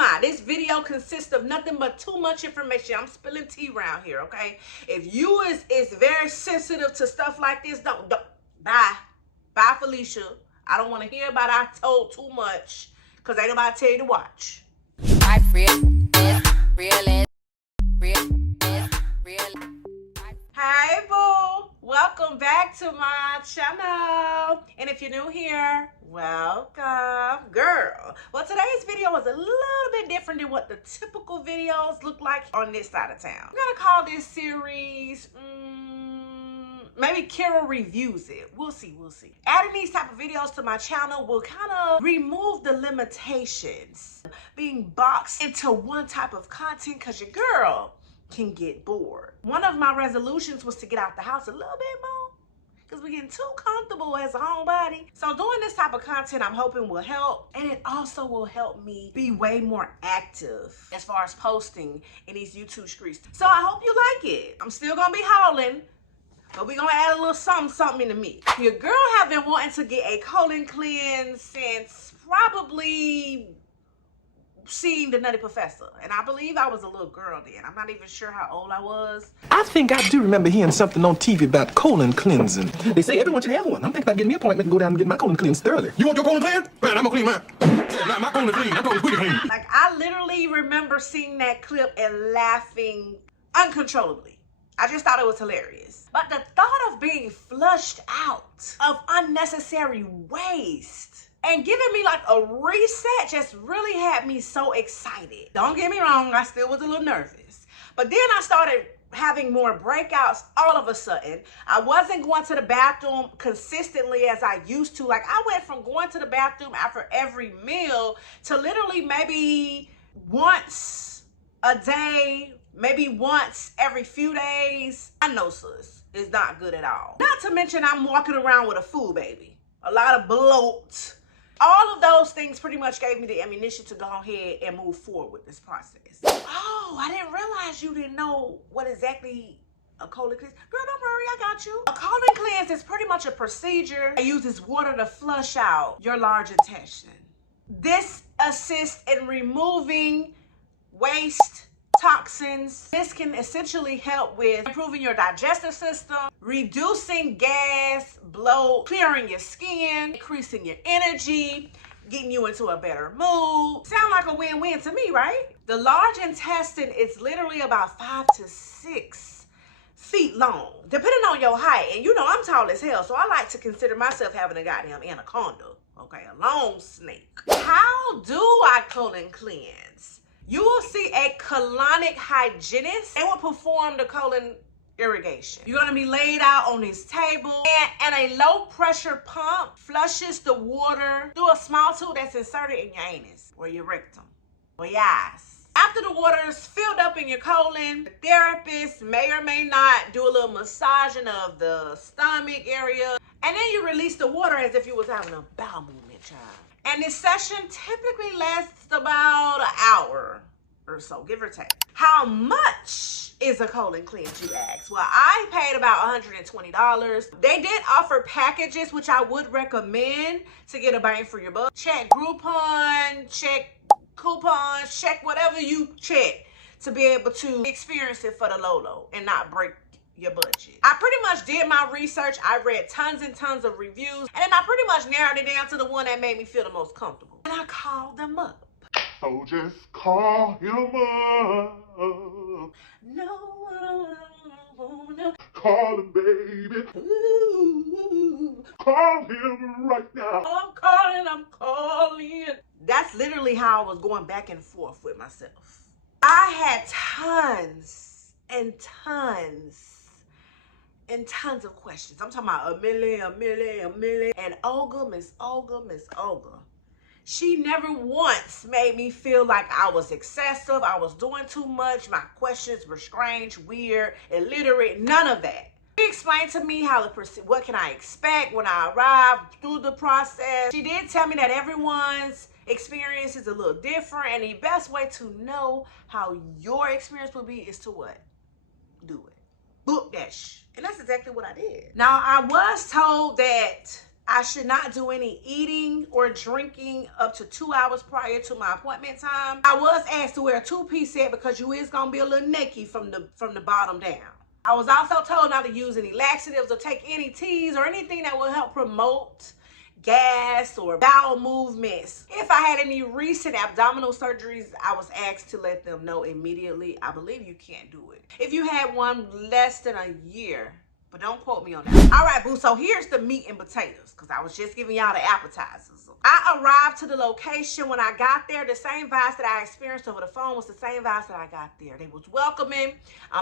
TMI. This video consists of nothing but too much information. I'm spilling tea around here, okay? If you is very sensitive to stuff like this, don't. Bye, Felicia. I don't want to hear about I told too much, because ain't nobody tell you to watch. Hey boo, welcome back to my channel. And if you're new here, welcome, girl. Well, today's video was a little bit different than what the typical videos look like on this side of town. I'm gonna call this series, maybe Kira reviews it. We'll see. Adding these type of videos to my channel will kind of remove the limitations being boxed into one type of content, because your girl can get bored. One of my resolutions was to get out the house a little bit more, because we're getting too comfortable as a homebody. So doing this type of content, I'm hoping will help, and it also will help me be way more active as far as posting in these YouTube streets. So I hope you like it. I'm still gonna be hauling, but we're gonna add a little something in the mix. Your girl have been wanting to get a colon cleanse since probably seeing the Nutty Professor, and I believe I was a little girl then. I'm not even sure how old I was. I think I do remember hearing something on TV about colon cleansing. They say everyone should have one. I'm thinking about getting me an appointment to go down and get my colon cleansed thoroughly. You want your colon cleansed? Man, I'm gonna clean mine. Yeah, my colon clean. My colon clean. Like, I literally remember seeing that clip and laughing uncontrollably. I just thought it was hilarious. But the thought of being flushed out of unnecessary waste and giving me like a reset just really had me so excited. Don't get me wrong, I still was a little nervous. But then I started having more breakouts all of a sudden. I wasn't going to the bathroom consistently as I used to. Like, I went from going to the bathroom after every meal to literally maybe once a day, maybe once every few days. I know, sis, it's not good at all. Not to mention I'm walking around with a food baby, a lot of bloat. All of those things pretty much gave me the ammunition to go ahead and move forward with this process. Oh, I didn't realize you didn't know what exactly a colon cleanse. Girl, don't worry, I got you. A colon cleanse is pretty much a procedure that uses water to flush out your large intestine. This assists in removing waste, toxins. This can essentially help with improving your digestive system, reducing gas, bloat, clearing your skin, increasing your energy, getting you into a better mood. Sound like a win-win to me, right? The large intestine is literally about 5 to 6 feet long, depending on your height. And you know I'm tall as hell, so I like to consider myself having a goddamn anaconda. Okay, a long snake. How do I colon cleanse? You will see a colonic hygienist. They will perform the colon irrigation. You're gonna be laid out on this table, and a low pressure pump flushes the water through a small tube that's inserted in your anus or your rectum or your eyes. After the water is filled up in your colon, the therapist may or may not do a little massaging of the stomach area, and then you release the water as if you was having a bowel movement, child. And this session typically lasts about an hour or so, give or take. How much is a colon cleanse, you ask? Well, I paid about $120. They did offer packages, which I would recommend to get a bang for your buck. Check Groupon, check coupons, check whatever you check to be able to experience it for the low and not break your budget. I pretty much did my research. I read tons and tons of reviews, and then I pretty much narrowed it down to the one that made me feel the most comfortable. And I called them up. So just call him up. No, Call him, baby. ooh, Call him right now. I'm calling. That's literally how I was going back and forth with myself. I had tons and tons of questions. I'm talking about a million. And Miss Olga. She never once made me feel like I was excessive, I was doing too much, my questions were strange, weird, illiterate, none of that. She explained to me how what can I expect when I arrive through the process. She did tell me that everyone's experience is a little different, and the best way to know how your experience will be is to what? Do it. Book that shit. And that's exactly what I did. Now, I was told that I should not do any eating or drinking up to 2 hours prior to my appointment time. I was asked to wear a 2-piece set because you is gonna be a little naked from the bottom down. I was also told not to use any laxatives or take any teas or anything that will help promote gas or bowel movements. If I had any recent abdominal surgeries, I was asked to let them know immediately. I believe you can't do it if you had one less than a year, but don't quote me on that. All right, boo, so here's the meat and potatoes, because I was just giving y'all the appetizers. I arrived to the location. When I got there, the same vibes that I experienced over the phone was the same vibes that I got there. They was welcoming.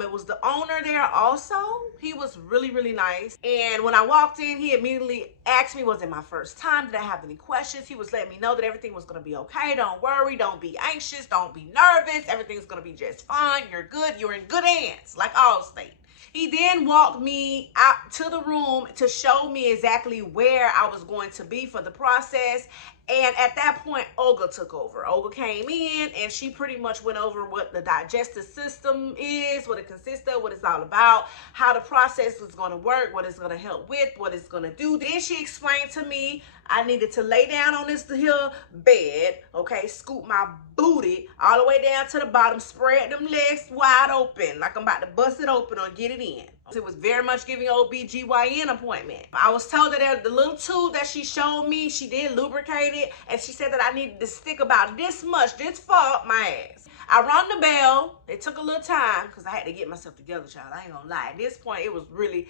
It was the owner there also. He was really, really nice. And when I walked in, he immediately asked me, was it my first time? Did I have any questions? He was letting me know that everything was going to be okay. Don't worry. Don't be anxious. Don't be nervous. Everything's going to be just fine. You're good. You're in good hands, like Allstate. He then walked me out to the room to show me exactly where I was going to be for the process. And at that point, Olga took over. Olga came in and she pretty much went over what the digestive system is, what it consists of, what it's all about, how the process is going to work, what it's going to help with, what it's going to do. Then she explained to me I needed to lay down on this here bed, okay, scoop my booty all the way down to the bottom, spread them legs wide open like I'm about to bust it open or get it in. It was very much giving an OBGYN appointment. I was told that the little tube that she showed me, she did lubricate it, and she said that I needed to stick about this much, this far up my ass. I rung the bell. It took a little time because I had to get myself together, child. I ain't gonna lie. At this point, it was really,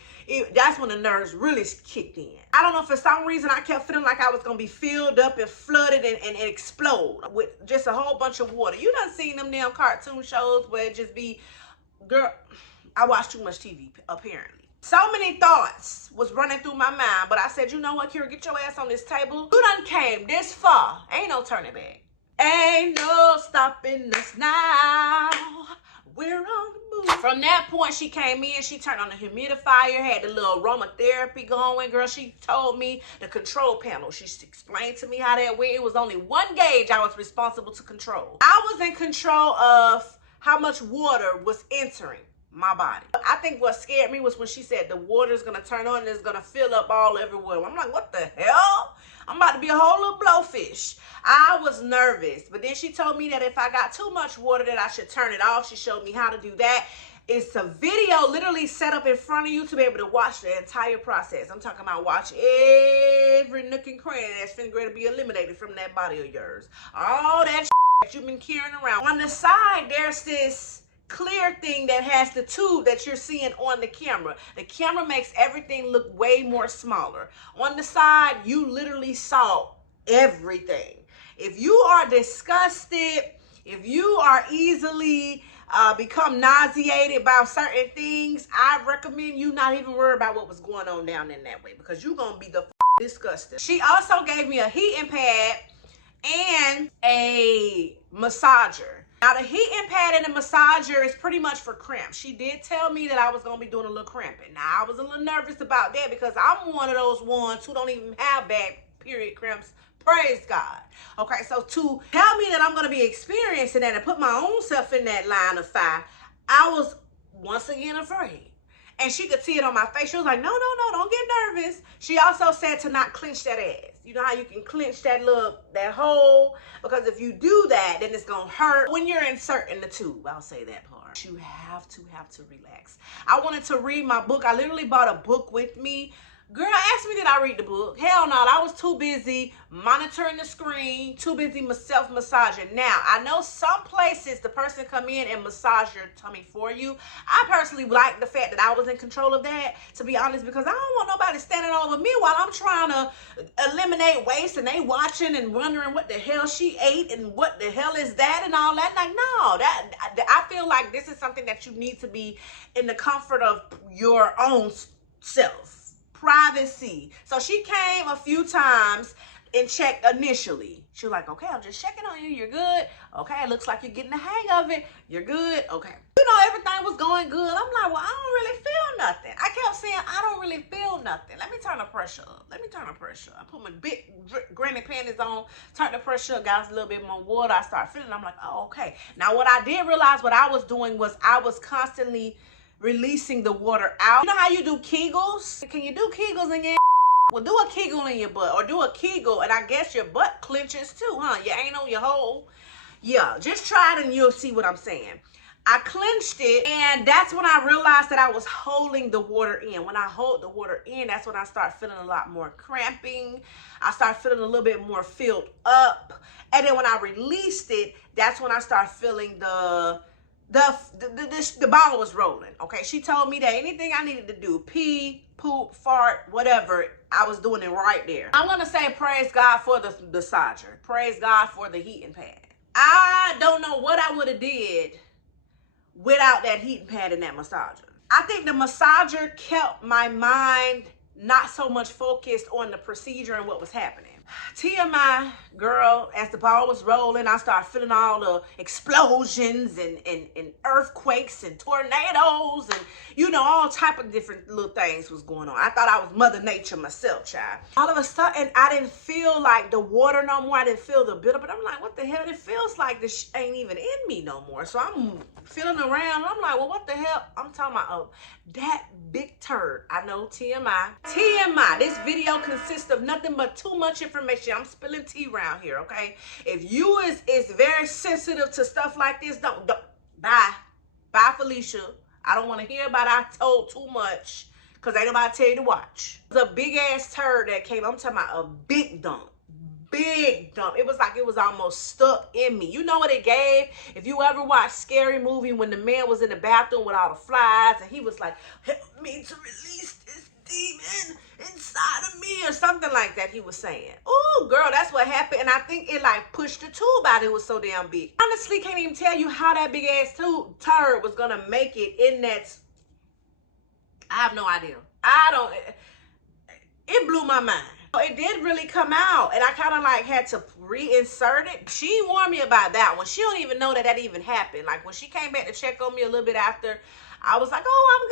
that's when the nerves really kicked in. I don't know, for some reason, I kept feeling like I was gonna be filled up and flooded and explode with just a whole bunch of water. You done seen them damn cartoon shows where it just be, girl, I watch too much TV, apparently. So many thoughts was running through my mind, but I said, you know what, Kira, get your ass on this table. You done came this far. Ain't no turning back. Ain't no stopping us now. We're on the move. From that point, she came in, she turned on the humidifier, had the little aromatherapy going, girl. She told me the control panel. She explained to me how that went. It was only one gauge I was responsible to control. I was in control of how much water was entering my body. I think what scared me was when she said the water's gonna turn on and it's gonna fill up all everywhere. I'm like, what the hell? I'm about to be a whole little blowfish. I was nervous, but then she told me that if I got too much water that I should turn it off. She showed me how to do that. It's a video literally set up in front of you to be able to watch the entire process. I'm talking about watch every nook and cranny that's finna to be eliminated from that body of yours. All that that you've been carrying around. On the side, there's this clear thing that has the tube that you're seeing on the camera. The camera makes everything look way more smaller. On the side, you literally saw everything. If you are disgusted, if you are easily become nauseated by certain things, I recommend you not even worry about what was going on down in that way, because you're gonna be the disgusted. She also gave me a heating pad and a massager. Now, the heating pad and the massager is pretty much for cramps. She did tell me that I was going to be doing a little cramping. Now, I was a little nervous about that because I'm one of those ones who don't even have bad period cramps. Praise God. Okay, so to tell me that I'm going to be experiencing that and put my own self in that line of fire, I was once again afraid. And she could see it on my face. She was like, no, don't get nervous. She also said to not clench that ass. You know how you can clench that hole? Because if you do that, then it's going to hurt. When you're inserting the tube, I'll say that part. You have to relax. I wanted to read my book. I literally bought a book with me. Girl, ask me, did I read the book? Hell no, I was too busy monitoring the screen, too busy self-massaging. Now, I know some places the person come in and massage your tummy for you. I personally like the fact that I was in control of that, to be honest, because I don't want nobody standing over me while I'm trying to eliminate waste and they watching and wondering what the hell she ate and what the hell is that and all that. Like, no, I feel like this is something that you need to be in the comfort of your own self. Privacy. So she came a few times and checked initially. She was like, okay, I'm just checking on you. You're good. Okay, it looks like you're getting the hang of it. You're good. Okay. You know, everything was going good. I'm like, well, I don't really feel nothing. I kept saying, I don't really feel nothing. Let me turn the pressure up. I put my big granny panties on, turn the pressure up, got a little bit more water. I started feeling it. I'm like, oh, okay. Now, what I did realize what I was doing was I was constantly releasing the water out. You know how you do Kegels? Can you do Kegels in your Well, do a Kegel in your butt, or do a Kegel, and I guess your butt clenches too, huh? You ain't on your hole. Yeah, just try it and you'll see what I'm saying. I clenched it, and that's when I realized that I was holding the water in. When I hold the water in, that's when I start feeling a lot more cramping. I start feeling a little bit more filled up. And then when I released it, that's when I start feeling the ball was rolling. Okay, she told me that anything I needed to do, pee, poop, fart, whatever, I was doing it right there. I'm gonna say praise God for the massager. Praise God for the heating pad. I don't know what I would have did without that heating pad and that massager. I think the massager kept my mind not so much focused on the procedure and what was happening. TMI, girl, as the ball was rolling, I started feeling all the explosions and earthquakes and tornadoes and, you know, all type of different little things was going on. I thought I was Mother Nature myself, child. All of a sudden, I didn't feel like the water no more. I didn't feel the buildup, but I'm like, what the hell? It feels like this ain't even in me no more. So I'm feeling around, and I'm like, well, what the hell? I'm talking about that big turd. I know, TMI. TMI, this video consists of nothing but too much information. I'm spilling tea around here, okay? If you is very sensitive to stuff like this, don't. Bye, Felicia. I don't want to hear about I told too much, because ain't nobody tell you to watch. It was a big ass turd that came. I'm talking about a big dump. Big dump. It was like it was almost stuck in me. You know what it gave? If you ever watched Scary Movie when the man was in the bathroom with all the flies and he was like, help me to release this demon inside of me, or something like that he was saying. Oh, girl, that's what happened. And I think it like pushed the tube out. It was so damn big. Honestly, can't even tell you how that big ass turd was gonna make it in that. I have no idea. It blew my mind. It did really come out, and I kind of like had to reinsert it. She warned me about that one. She don't even know that even happened. Like when she came back to check on me a little bit after, I was like, oh, I'm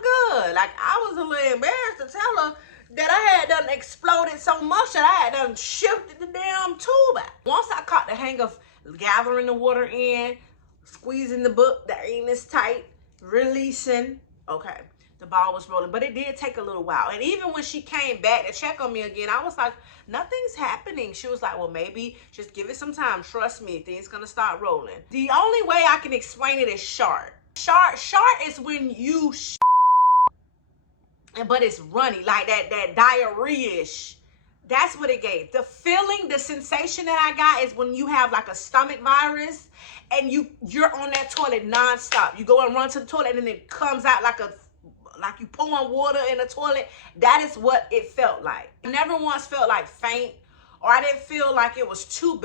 good. Like I was a little embarrassed to tell her that I had done exploded so much that I had done shifted the damn tube out. Once I caught the hang of gathering the water in, squeezing the anus tight, releasing, okay, the ball was rolling. But it did take a little while. And even when she came back to check on me again, I was like, nothing's happening. She was like, well, maybe just give it some time. Trust me, things gonna start rolling. The only way I can explain it is shart. Shart is when you but it's runny, like that diarrhea-ish. That's what it gave. The feeling, the sensation that I got is when you have like a stomach virus and you're on that toilet nonstop. You go and run to the toilet and then it comes out like you pouring water in a toilet. That is what it felt like. I never once felt like faint, or I didn't feel like it was too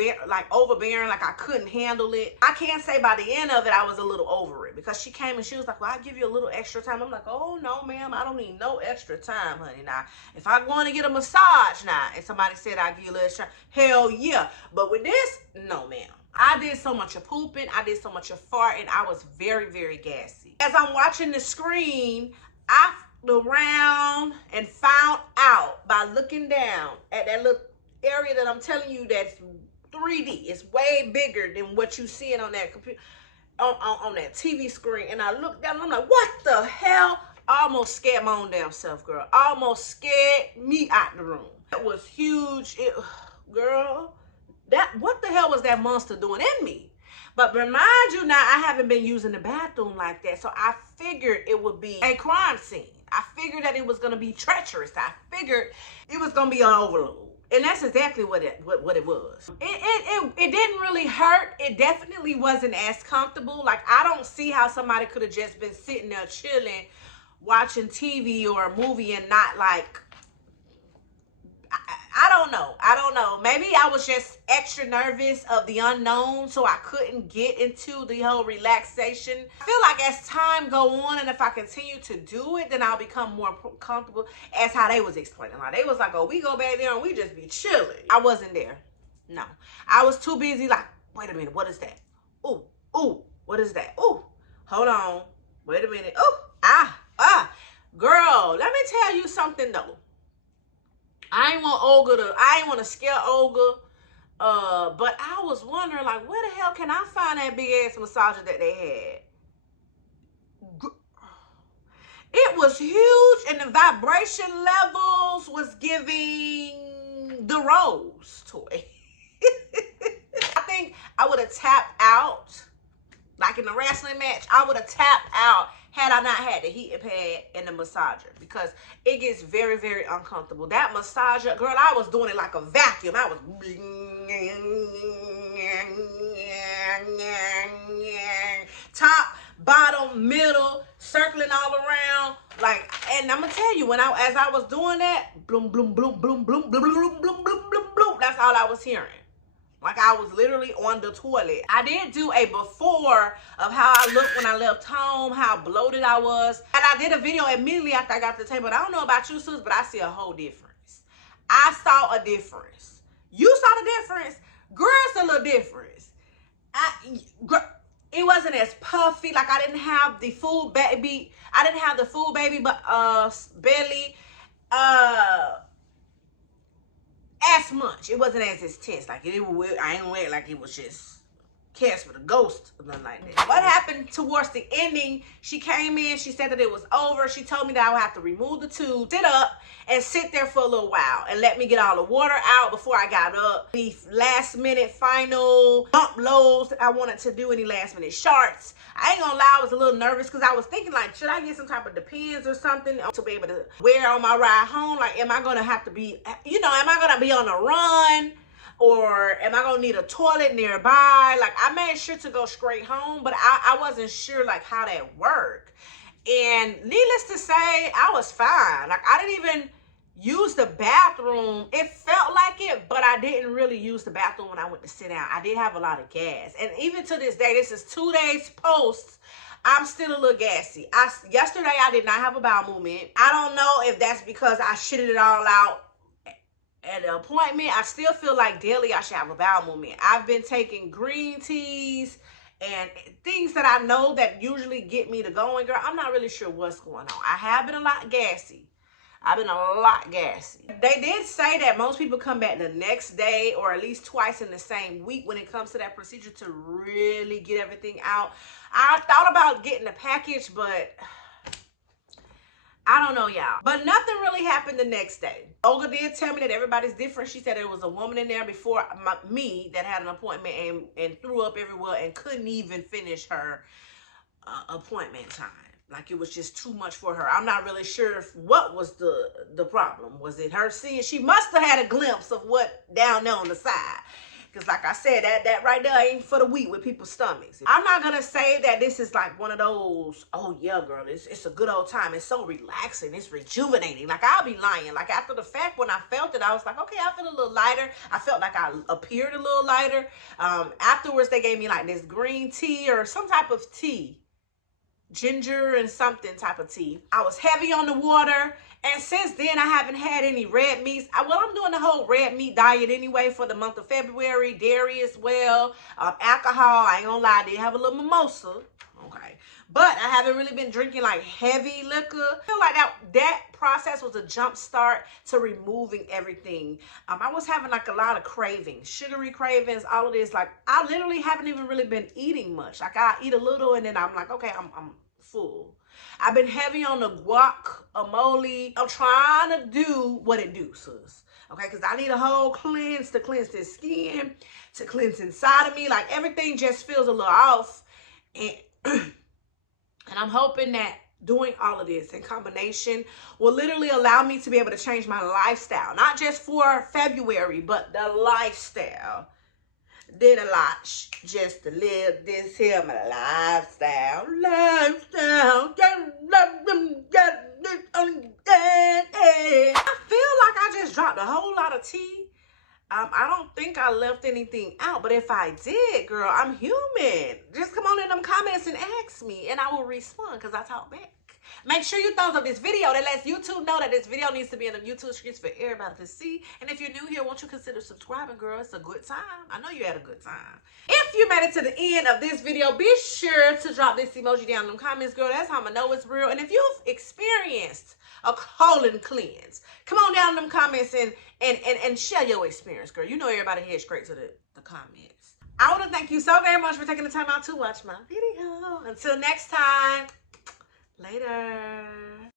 overbearing, like I couldn't handle it. I can't say by the end of it I was a little over it, because she came and she was like, well, I'll give you a little extra time. I'm like, oh no, ma'am, I don't need no extra time, honey. Now, if I'm going to get a massage now and somebody said I'll give you a little extra, hell yeah. But with this, no, ma'am. I did so much of pooping, I did so much of farting, I was very, very gassy. As I'm watching the screen, I looked around and found out by looking down at that little area that I'm telling you that's 3D. It's way bigger than what you seeing on that computer, on that TV screen. And I looked down and I'm like, what the hell? I almost scared my own damn self, girl. Almost scared me out the room. It was huge. Girl, what the hell was that monster doing in me? But remind you now, I haven't been using the bathroom like that, so I figured it would be a crime scene. I figured that it was going to be treacherous. I figured it was going to be an overload. And that's exactly what it was. It didn't really hurt. It definitely wasn't as comfortable. Like, I don't see how somebody could have just been sitting there chilling, watching TV or a movie and not like, I don't know. Maybe I was just extra nervous of the unknown, so I couldn't get into the whole relaxation. I feel like as time go on, and if I continue to do it, then I'll become more comfortable, as how they was explaining. Like, they was like, oh, we go back there and we just be chilling. I wasn't there. No. I was too busy like, wait a minute, what is that? Ooh, what is that? Ooh, hold on. Wait a minute. Ooh, girl, let me tell you something though. I ain't want to scare Olga, but I was wondering, like, where the hell can I find that big ass massager that they had? It was huge, and the vibration levels was giving the Rose toy. I think I would have tapped out, like in the wrestling match, I would have tapped out had I not had the heating pad and the massager, because it gets very, very uncomfortable. That massager, girl, I was doing it like a vacuum. I was top, bottom, middle, circling all around. Like, and I'm gonna tell you, as I was doing that, bloom, bloom, bloom, bloom, bloom, bloom, bloom, bloom, bloom, bloom, bloom, bloom. That's all I was hearing. Like I was literally on the toilet. I did do a before of how I looked when I left home, how bloated I was. And I did a video immediately after I got to the table. And I don't know about you, sis, but I see a whole difference. I saw a difference. You saw the difference? Girl, it's a little difference. It wasn't as puffy. Like I didn't have the full baby. I didn't have the full baby belly. As much. It wasn't as intense. Like it was, I ain't wear it like it was just Casper the Ghost or nothing like that. What happened towards the ending, she came in, she said that it was over. She told me that I would have to remove the tube, sit up, and sit there for a little while and let me get all the water out before I got up. The last minute final bump lows that I wanted to do, any last minute sharts. I ain't gonna lie, I was a little nervous because I was thinking like, should I get some type of Depends or something to be able to wear on my ride home? Like, am I gonna have to be, you know, am I gonna be on a run? Or am I gonna need a toilet nearby? Like, I made sure to go straight home, but I wasn't sure like how that worked. And needless to say, I was fine. Like, I didn't even use the bathroom. It felt like it, but I didn't really use the bathroom when I went to sit down. I did have a lot of gas. And even to this day, this is 2 days post, I'm still a little gassy. Yesterday, I did not have a bowel movement. I don't know if that's because I shitted it all out at the appointment. I still feel like daily I should have a bowel movement. I've been taking green teas and things that I know that usually get me to going, girl. I'm not really sure what's going on. I have been a lot gassy. I've been a lot gassy. They did say that most people come back the next day or at least twice in the same week when it comes to that procedure to really get everything out. I thought about getting the package, but I don't know, y'all. But nothing really happened the next day. Olga did tell me that everybody's different. She said there was a woman in there before me that had an appointment and threw up everywhere and couldn't even finish her appointment time. Like it was just too much for her. I'm not really sure what was the problem. Was it her seeing? She must have had a glimpse of what down there on the side. Because like I said, that right there ain't for the weak with people's stomachs. I'm not going to say that this is like one of those, oh yeah, girl, it's a good old time. It's so relaxing. It's rejuvenating. Like I'll be lying. Like after the fact, when I felt it, I was like, okay, I feel a little lighter. I felt like I appeared a little lighter. Afterwards, they gave me like this green tea or some type of tea. Ginger and something type of tea. I was heavy on the water, and since then I haven't had any red meats. Well, I'm doing the whole red meat diet anyway for the month of February. Dairy as well. Alcohol, I ain't gonna lie, I did have a little mimosa. Okay, but I haven't really been drinking like heavy liquor. I feel like that process was a jump start to removing everything. I was having like a lot of cravings, sugary cravings, all of this. Like I literally haven't even really been eating much. Like I eat a little and then I'm like, okay, I'm full. I've been heavy on the guacamole. I'm trying to do what it do, sis. Okay, because I need a whole cleanse to cleanse this skin, to cleanse inside of me. Like everything just feels a little off. And I'm hoping that doing all of this in combination will literally allow me to be able to change my lifestyle. Not just for February, but the lifestyle. Did a lot just to live this here, my lifestyle. I feel like I just dropped a whole lot of tea. I don't think I left anything out, but if I did, girl, I'm human. Just come on in them comments and ask me, and I will respond because I talk back. Make sure you thumbs up this video. That lets YouTube know that this video needs to be in the YouTube streets for everybody to see. And if you're new here, won't you consider subscribing, girl? It's a good time. I know you had a good time. If you made it to the end of this video, be sure to drop this emoji down in the comments, girl. That's how I'm going to know it's real. And if you've experienced a colon cleanse, come on down in them comments and share your experience, girl. You know everybody head straight to the comments. I want to thank you so very much for taking the time out to watch my video. Until next time. Later.